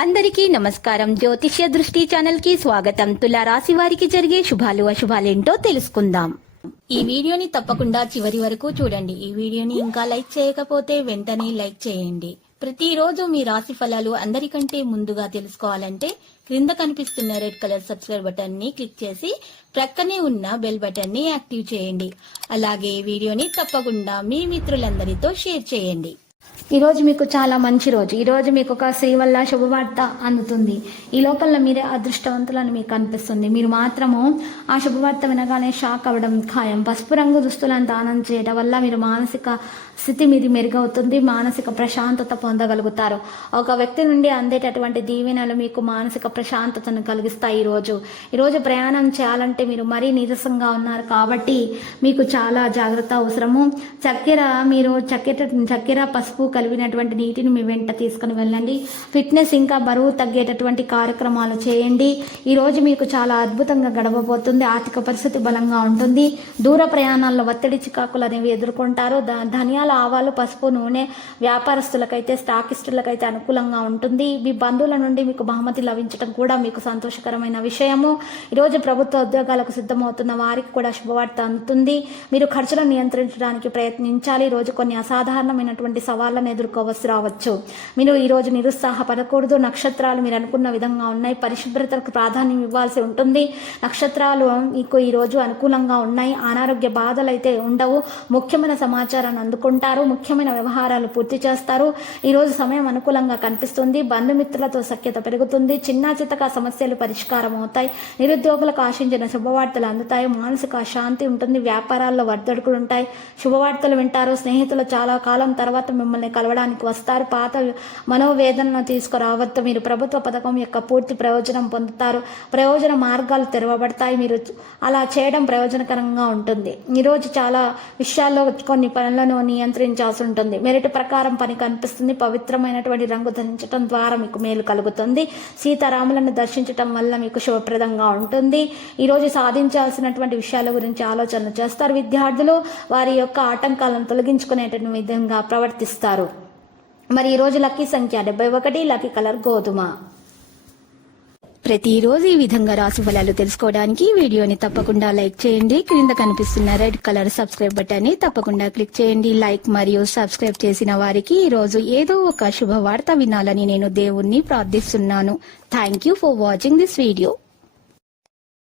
అందరికీ నమస్కారం. జ్యోతిష్య దృష్టి ఛానల్ కి స్వాగతం. తులా రాశి వారికి జరిగే శుభాలు అశుభాలేంటో తెలుసుకుందాం. ఈ వీడియోని తప్పకుండా చివరి వరకు చూడండి. ఈ వీడియోని ఇంకా లైక్ చేయకపోతే వెంటనే లైక్ చేయండి. ప్రతిరోజు మీ రాశి ఫలాలు అందరికంటే ముందుగా తెలుసుకోవాలంటే క్రింద కనిపిస్తున్న రెడ్ కలర్ సబ్స్క్రైబ్ బటన్ ని క్లిక్ చేసి ప్రక్కనే ఉన్న బెల్ బటన్ ని యాక్టివ్ చేయండి. అలాగే వీడియోని తప్పకుండా మీ మిత్రులందరితో షేర్ చేయండి. ఈ రోజు మీకు చాలా మంచి రోజు. ఈ రోజు మీకు ఒక స్త్రీ వల్ల శుభవార్త అందుతుంది. ఈ లోకంలో మీరే అదృష్టవంతులని మీకు అనిపిస్తుంది. మీరు మాత్రము ఆ శుభవార్త వినగానే షాక్ అవ్వడం ఖాయం. పసుపు రంగు దుస్తులను దానం చేయడం వల్ల మీరు మానసిక స్థితి మీది మెరుగవుతుంది. మానసిక ప్రశాంతత పొందగలుగుతారు. ఒక వ్యక్తి నుండి అందేటటువంటి దీవెనలు మీకు మానసిక ప్రశాంతతను కలిగిస్తాయి. ఈరోజు ప్రయాణం చేయాలంటే మీరు మరీ నీరసంగా ఉన్నారు కాబట్టి మీకు చాలా జాగ్రత్త అవసరము. చక్కెర పసుపు కలిపినటువంటి నీటిని మీ వెంట తీసుకుని వెళ్ళండి. ఫిట్నెస్ ఇంకా బరువు తగ్గేటటువంటి కార్యక్రమాలు చేయండి. ఈ రోజు మీకు చాలా అద్భుతంగా గడవబోతుంది. ఆర్థిక పరిస్థితి బలంగా ఉంటుంది. దూర ప్రయాణాల్లో ఒత్తిడి చికాకులు అనేవి ఎదుర్కొంటారు. ధనియాల ఆవాలు, పసుపు, నూనె వ్యాపారస్తులకైతే స్టాకిస్టులకైతే అనుకూలంగా ఉంటుంది. మీ బంధువుల నుండి మీకు బహుమతి లభించడం కూడా మీకు సంతోషకరమైన విషయము. ఈరోజు ప్రభుత్వ ఉద్యోగాలకు సిద్ధమవుతున్న వారికి కూడా శుభవార్త అందుతుంది. మీరు ఖర్చులను నియంత్రించడానికి ప్రయత్నించాలి. ఈరోజు కొన్ని అసాధారణమైనటువంటి సవాళ్లను ఎదుర్కోవలసి రావచ్చు. మీరు ఈరోజు నిరుత్సాహపడకూడదు. నక్షత్రాలు మీరు అనుకున్న విధంగా ఉన్నాయి. పరిశుభ్రతకు ప్రాధాన్యం ఇవ్వాల్సి ఉంటుంది. నక్షత్రాలు మీకు ఈరోజు అనుకూలంగా ఉన్నాయి. అనారోగ్య బాధలు అయితే ఉండవు. ముఖ్యమైన సమాచారాన్ని అందుకుంటారు. ముఖ్యమైన వ్యవహారాలు పూర్తి చేస్తారు. ఈరోజు సమయం అనుకూలంగా కనిపిస్తుంది. బంధుమిత్రులతో సఖ్యత పెరుగుతుంది. చిన్న చితక సమస్యలు పరిష్కారం అవుతాయి. నిరుద్యోగులకు ఆశించిన శుభవార్తలు అందుతాయి. మానసిక శాంతి ఉంటుంది. వ్యాపారాల్లో వర్ధడుకులు ఉంటాయి. శుభవార్తలు వింటారు. స్నేహితులు చాలా కాలం తర్వాత మిమ్మల్ని కలవడానికి వస్తారు. పాత మనోవేదనను తీసుకురావద్దు. మీరు ప్రభుత్వ పథకం యొక్క పూర్తి ప్రయోజనం పొందుతారు. ప్రయోజన మార్గాలు తెరవబడతాయి. మీరు అలా చేయడం ప్రయోజనకరంగా ఉంటుంది. ఈరోజు చాలా విషయాల్లో కొన్ని పనులను నియంత్రించాల్సి ఉంటుంది. మెరిట్ ప్రకారం పని కనిపిస్తుంది. పవిత్రమైనటువంటి రంగు ధరించడం ద్వారా మీకు మేలు కలుగుతుంది. సీతారాములను దర్శించడం వల్ల మీకు శుభప్రదంగా ఉంటుంది. ఈరోజు సాధించాల్సినటువంటి విషయాల గురించి ఆలోచనలు చేస్తారు. విద్యార్థులు వారి యొక్క ఆటంకాలను తొలగించుకునేటువంటి విధంగా ప్రవర్తిస్తారు. మరి ఈరోజు లక్కీ సంఖ్య 71, లక్కీ కలర్ గోధుమ. ప్రతిరోజు ఈ విధంగా రాశి ఫలాలు తెలుసుకోవడానికి వీడియోని తప్పకుండా లైక్ చేయండి. క్రింద కనిపిస్తున్న రెడ్ కలర్ సబ్స్క్రైబ్ బటన్ ని తప్పకుండా క్లిక్ చేయండి. లైక్ మరియు సబ్స్క్రైబ్ చేసిన వారికి ఈ రోజు ఏదో ఒక శుభవార్త వినాలని నేను దేవుణ్ణి ప్రార్థిస్తున్నాను. Thank you for watching this video.